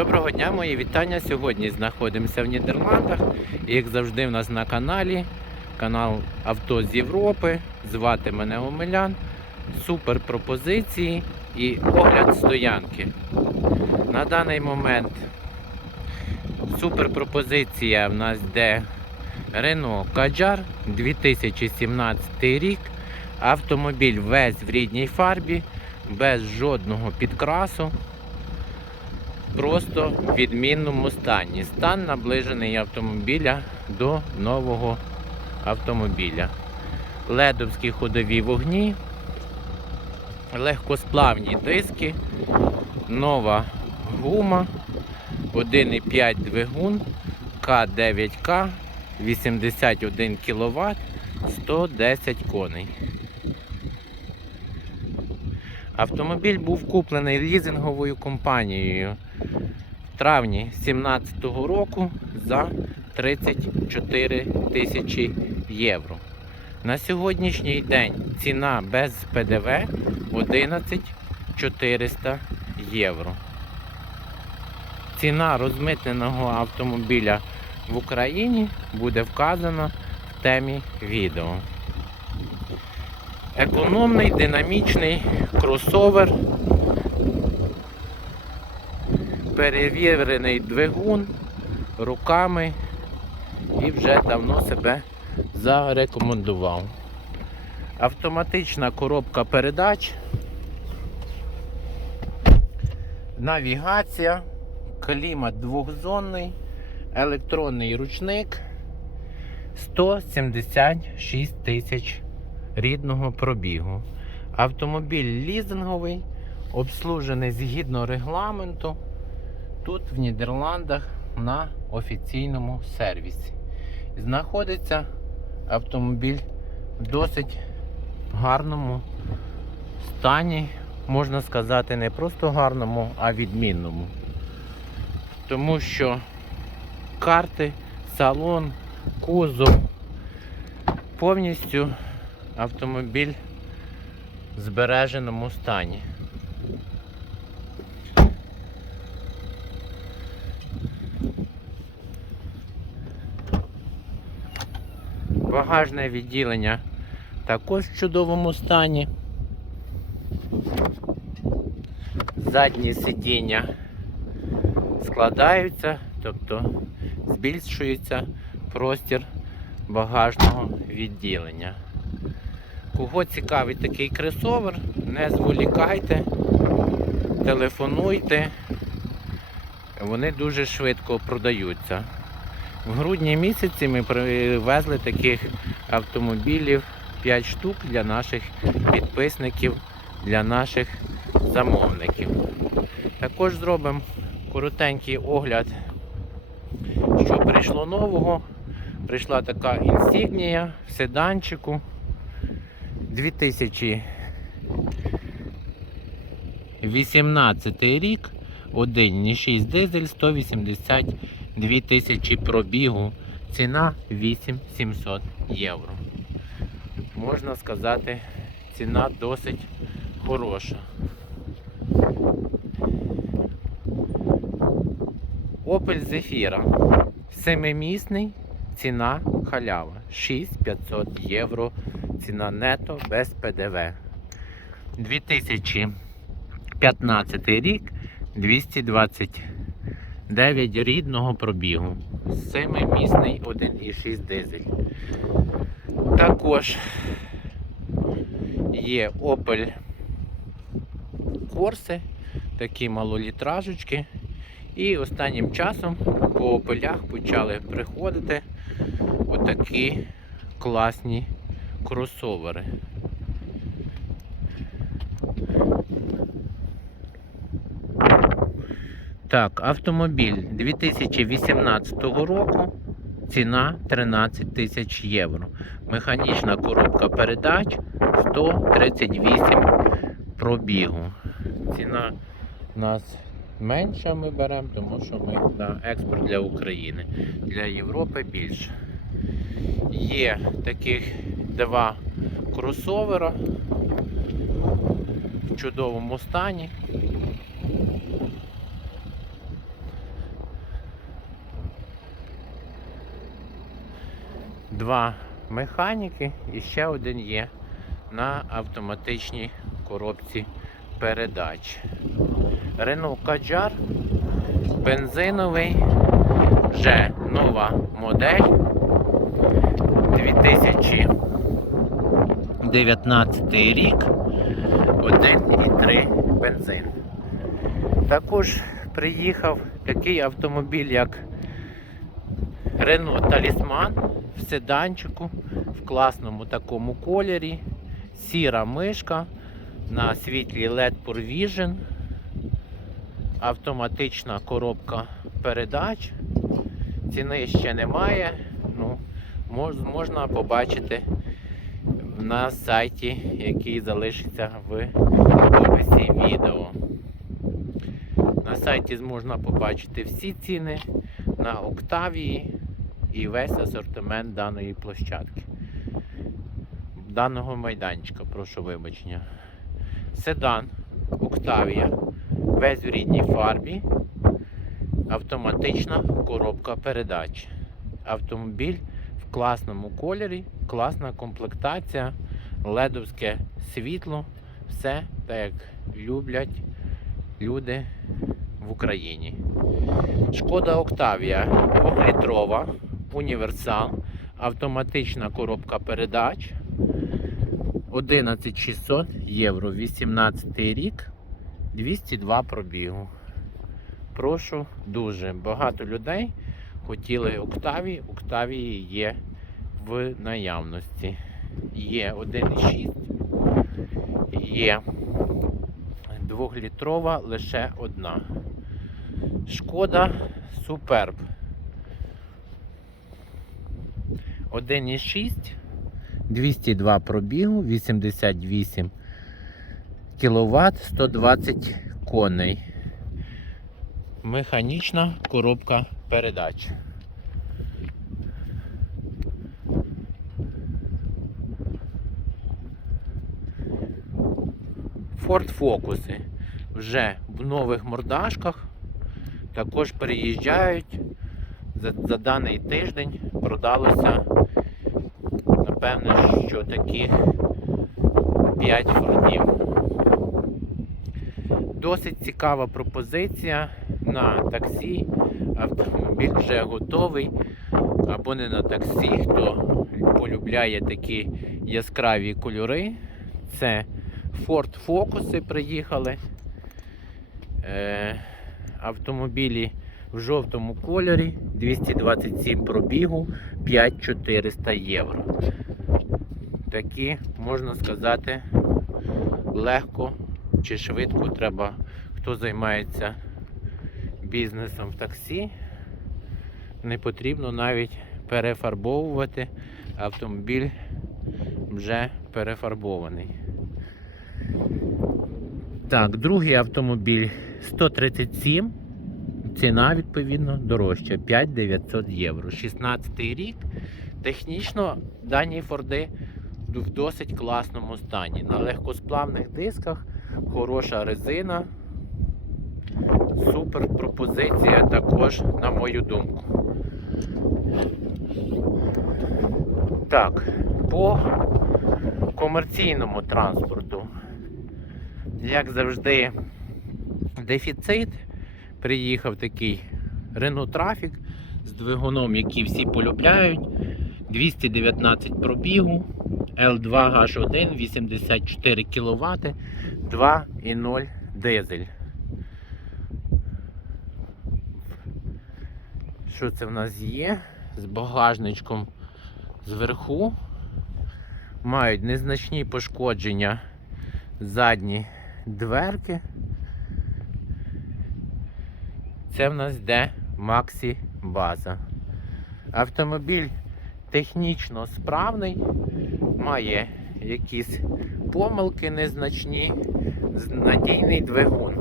Доброго дня, мої вітання. Сьогодні знаходимося в Нідерландах. І, як завжди, в нас на каналі канал Авто з Європи. Звати мене Омелян. Супер пропозиції і огляд стоянки. На даний момент супер пропозиція в нас йде Renault Kadjar 2017 рік. Автомобіль весь в рідній фарбі, без жодного підкрасу. Просто в відмінному стані. Стан наближений автомобіля до нового автомобіля. Ледовські ходові вогні, легкосплавні диски, нова гума, 1,5 двигун, К9К, 81 кВт, 110 коней. Автомобіль був куплений лізинговою компанією травні 2017 року за 34 тисячі євро. На сьогоднішній день ціна без ПДВ 11 400 євро. Ціна розмитненого автомобіля в Україні буде вказана в темі відео. Економний, динамічний кросовер, перевірений двигун руками і вже давно себе зарекомендував. Автоматична коробка передач, навігація, клімат двохзонний, електронний ручник 176 тисяч рідного пробігу. Автомобіль лізинговий, обслужений згідно регламенту тут в Нідерландах на офіційному сервісі. Знаходиться автомобіль в досить гарному стані, можна сказати, не просто гарному, а відмінному. Тому що карти, салон, кузов повністю автомобіль в збереженому стані. Багажне відділення також в чудовому стані. Задні сидіння складаються, тобто збільшується простір багажного відділення. Кого цікавить такий кросовер, не зволікайте, телефонуйте, вони дуже швидко продаються. В грудні місяці ми привезли таких автомобілів 5 штук для наших підписників, для наших замовників. Також зробимо коротенький огляд, що прийшло нового. Прийшла така інсігнія в седанчику 2018 рік, 1,6 дизель 180. 2000 пробігу. Ціна 8700 євро. Можна сказати, ціна досить хороша. Opel Zephyra. Семимісний ціна халява. 6500 євро. Ціна нето без ПДВ. 2015 рік 220 229 рідного пробігу. Семимісний 1,6 дизель. Також є Opel Corsa, такі малолітражечки. І останнім часом по опелях почали приходити отакі класні кросовери. Так, автомобіль 2018 року. Ціна 13 тисяч євро. Механічна коробка передач 138 пробігу. Ціна у нас менша ми беремо, тому що ми на експорт для України. Для Європи більше. Є таких два кросовера в чудовому стані. Два механіки і ще один є на автоматичній коробці передач. Renault Kadjar бензиновий, вже нова модель 2019 рік, 1,3 бензин. Також приїхав такий автомобіль, як Renault Talisman в седанчику, в класному такому кольорі, сіра мишка на світлі LED Vision, автоматична коробка передач. Ціни ще немає. Ну, можна побачити на сайті, який залишиться в описі відео. На сайті можна побачити всі ціни на Октавії і весь асортимент даної площадки. Даного майданчика, прошу вибачення. Седан Октавія, весь в рідній фарбі, автоматична коробка передач. Автомобіль в класному кольорі, класна комплектація, ледовське світло, все так як люблять люди в Україні. Шкода Октавія 2-літрова, універсал, автоматична коробка передач. 11600 євро, 18 рік, 202 пробігу. Прошу дуже. Багато людей хотіли Октавії. Октавії є в наявності. Є 1,6, є 2-літрова лише одна. Шкода Суперб. 1,6, 202 пробігу, 88 кВт, 120 коней. Механічна коробка передач. Ford Фокуси вже в нових мордашках також переїжджають. За, за даний тиждень продалося, напевне, що таких 5 фордів. Досить цікава пропозиція на таксі. Автомобіль вже готовий. Або не на таксі, хто полюбляє такі яскраві кольори. Це Ford Focus приїхали. Е, автомобілі в жовтому кольорі, 227 пробігу, 5400 євро. Такі, можна сказати, легко чи швидко треба, хто займається бізнесом в таксі. Не потрібно навіть перефарбовувати. Автомобіль вже перефарбований. Так, другий автомобіль 137. Ціна, відповідно, дорожча 5900 євро. 16 рік. Технічно дані Форди в досить класному стані. На легкосплавних дисках, хороша резина. Супер пропозиція також, на мою думку. Так, по комерційному транспорту, як завжди, дефіцит. Приїхав такий Renault Trafic з двигуном, який всі полюбляють. 219 пробігу, L2H1, 84 кВт, 2,0 дизель. Що це в нас є? З багажничком зверху. Мають незначні пошкодження задні дверки. Це в нас йде Максі база. Автомобіль технічно справний, має якісь помилки незначні, надійний двигун.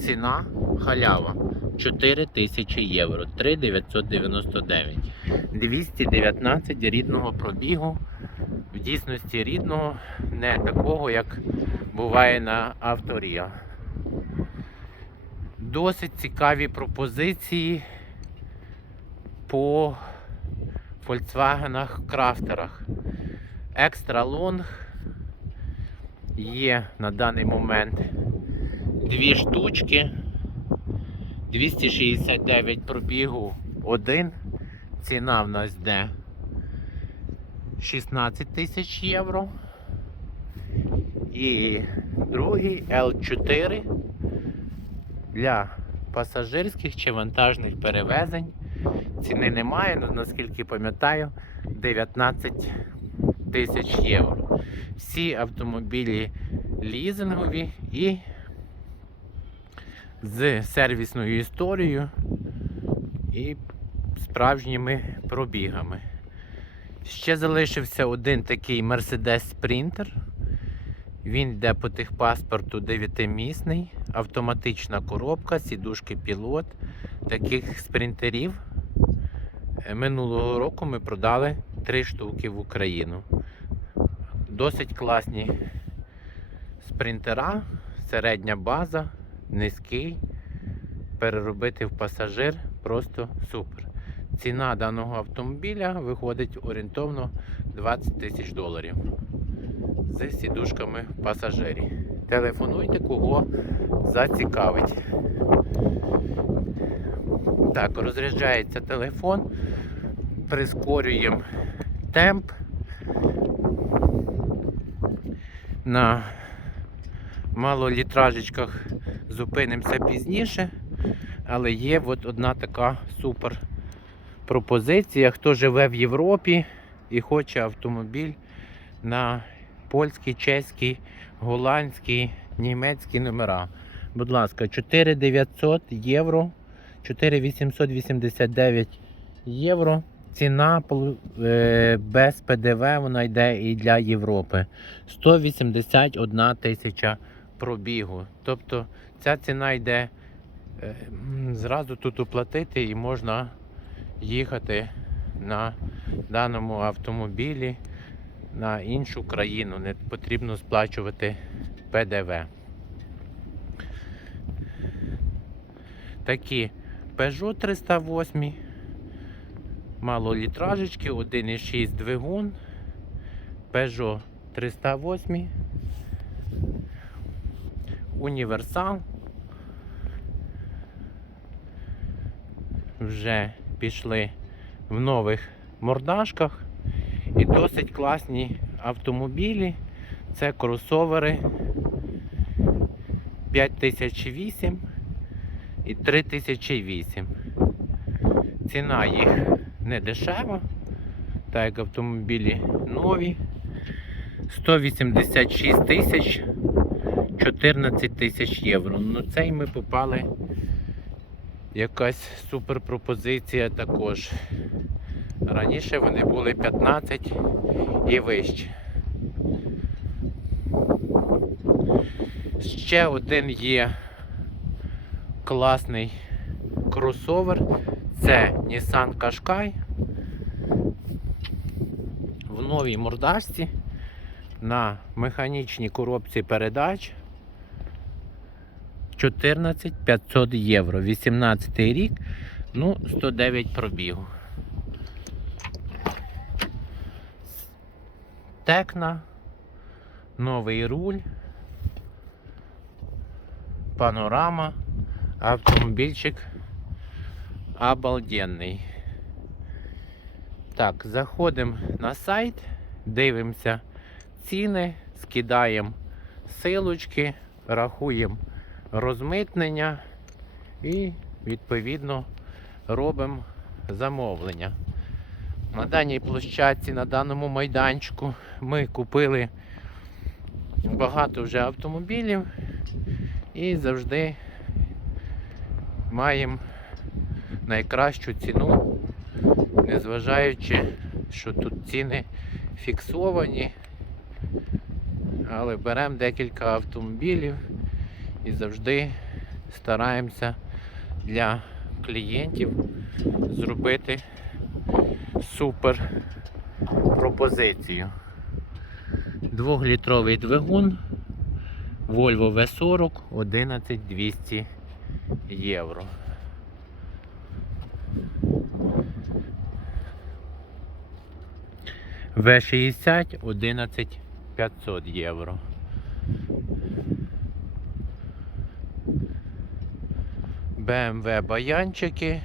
Ціна халява 4 тисячі євро, 3,999. 219 рідного пробігу. В дійсності рідного, не такого, як буває на авторія. Досить цікаві пропозиції по Volkswagen крафтерах. Екстра лонг є на даний момент дві штучки. 269 пробігу один. Ціна в нас йде 16 тисяч євро. І другий L4 для пасажирських чи вантажних перевезень. Ціни немає, але наскільки пам'ятаю, 19 тисяч євро. Всі автомобілі лізингові і з сервісною історією і справжніми пробігами. Ще залишився один такий Mercedes Sprinter. Він йде по техпаспорту 9-місний, автоматична коробка, сідушки пілот. Таких спринтерів е, минулого року ми продали 3 штуки в Україну. Досить класні спринтера, середня база, низький. Переробити в пасажир просто супер. Ціна даного автомобіля виходить орієнтовно 20 тисяч доларів з сідушками пасажирі. Телефонуйте, кого зацікавить. Так, розряджається телефон, прискорюємо темп. На малолітражечках зупинимося пізніше, але є от одна така супер пропозиція. Хто живе в Європі і хоче автомобіль на польський, чеський, голландський, німецький номера. Будь ласка, 4900 євро, 4889 євро. Ціна е, без ПДВ вона йде і для Європи. 181 тисяча пробігу. Тобто ця ціна йде е, зразу тут оплатити і можна їхати на даному автомобілі на іншу країну. Не потрібно сплачувати ПДВ. Такі Peugeot 308, малолітражечки, 1,6 двигун, Peugeot 308, універсал. Вже пішли в нових мордашках. І досить класні автомобілі. Це кросовери 5008 і 3008. Ціна їх не дешева, так як автомобілі нові. 186 тисяч 14 тисяч євро. Ну цей ми попали якась супер пропозиція також. Раніше вони були 15 і вище. Ще один є класний кросовер. Це Nissan Qashqai в новій мордашці на механічній коробці передач 14 500 євро. 18 рік, ну 109 пробігу. Текна, новий руль, панорама, автомобільчик обалденний. Так, заходимо на сайт, дивимося ціни, скидаємо силочки, рахуємо розмитнення і відповідно робимо замовлення. На даній площадці, на даному майданчику ми купили багато вже автомобілів і завжди маємо найкращу ціну, незважаючи, що тут ціни фіксовані, але беремо декілька автомобілів і завжди стараємося для клієнтів зробити супер пропозицію. Двохлітровий двигун Volvo V40 11200 євро. В60 11 500 євро. BMW баянчики,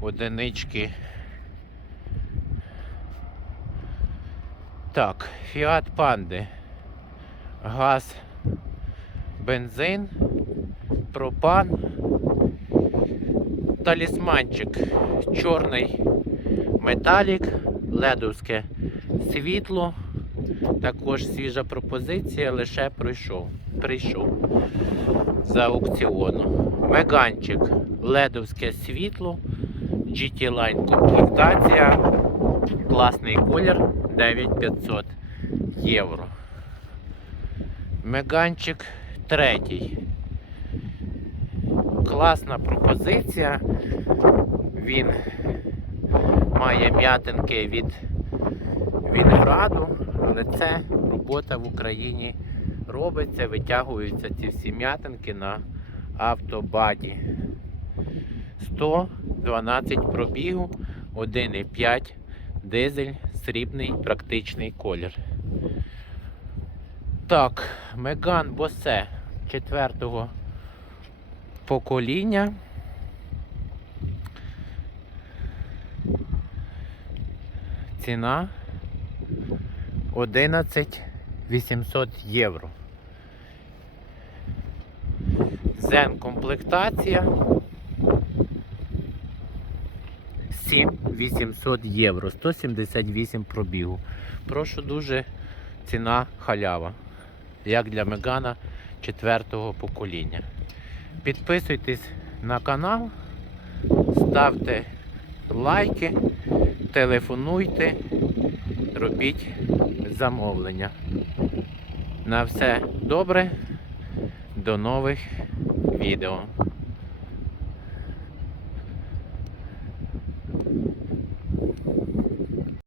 одинички. Так, Fiat Панди. Газ, бензин, пропан, талісманчик, чорний металік, ледовське світло. Також свіжа пропозиція, лише пройшов. Прийшов за аукціону. Меганчик, ледовське світло, GT Line комплектація, класний колір 9500 євро. Меганчик третій. Класна пропозиція. Він має м'ятинки від Вінограду, але це робота в Україні робиться, витягуються ці всі м'ятинки на автобаді. 112 пробігу, 1,5 дизель, срібний практичний колір. Так, Меган Босе четвертого покоління. Ціна 11 800 євро. Зен комплектація 7 800 євро, 178 пробігу. Прошу дуже ціна халява, як для Мегана четвертого покоління. Підписуйтесь на канал, ставте лайки, телефонуйте, робіть замовлення. На все добре, до нових відео.